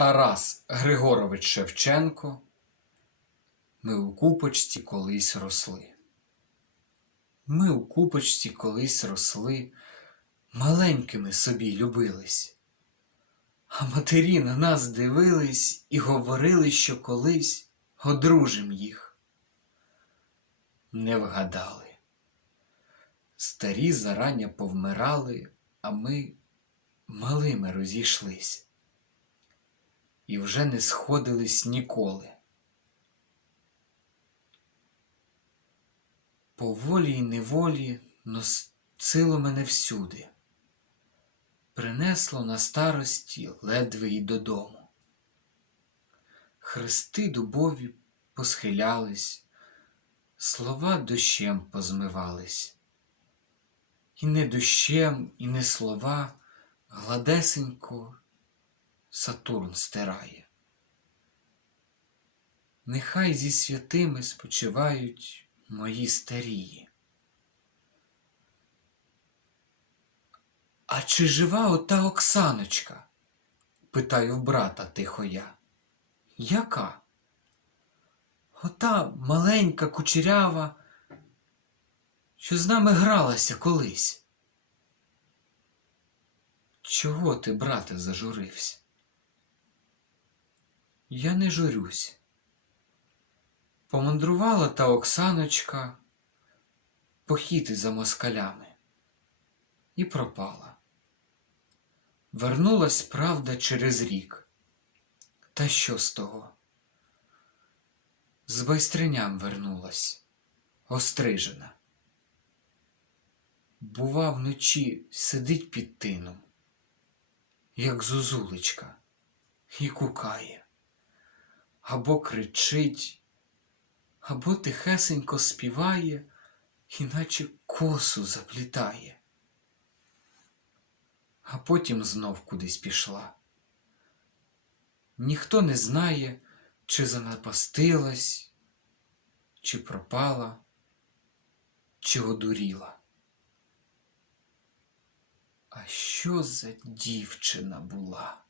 Тарас Григорович Шевченко. Ми у купочці колись росли. Ми у купочці колись росли, маленькими собі любились. А матері на нас дивились і говорили, що колись одружим їх. Не вгадали. Старі зарання повмирали, а ми малими розійшлись. І вже не сходились ніколи. Поволі й неволі носило мене всюди, принесло на старості ледве й додому. Хрести дубові посхилялись, слова дощем позмивались. І не дощем, і не слова гладесенько Сатурн стирає. Нехай зі святими спочивають мої старії. А чи жива ота Оксаночка? питаю в брата тихо я. Яка? Ота маленька кучерява, що з нами гралася колись. Чого ти, брате, зажурився? Я не журюсь. Помандрувала та Оксаночка похіти за москалями і пропала. Вернулась правда через рік. Та що з того? З байстриням вернулась, острижена. Бува, вночі сидить під тином, як зозулечка, і кукає, або кричить, або тихесенько співає, іначе косу заплітає. А потім знов кудись пішла. Ніхто не знає, чи занапастилась, чи пропала, чи одуріла. А що за дівчина була?